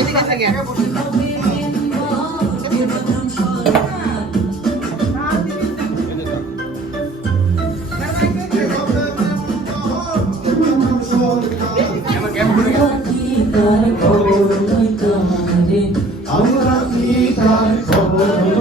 এদিকে থেকে আমরা কি তার খবর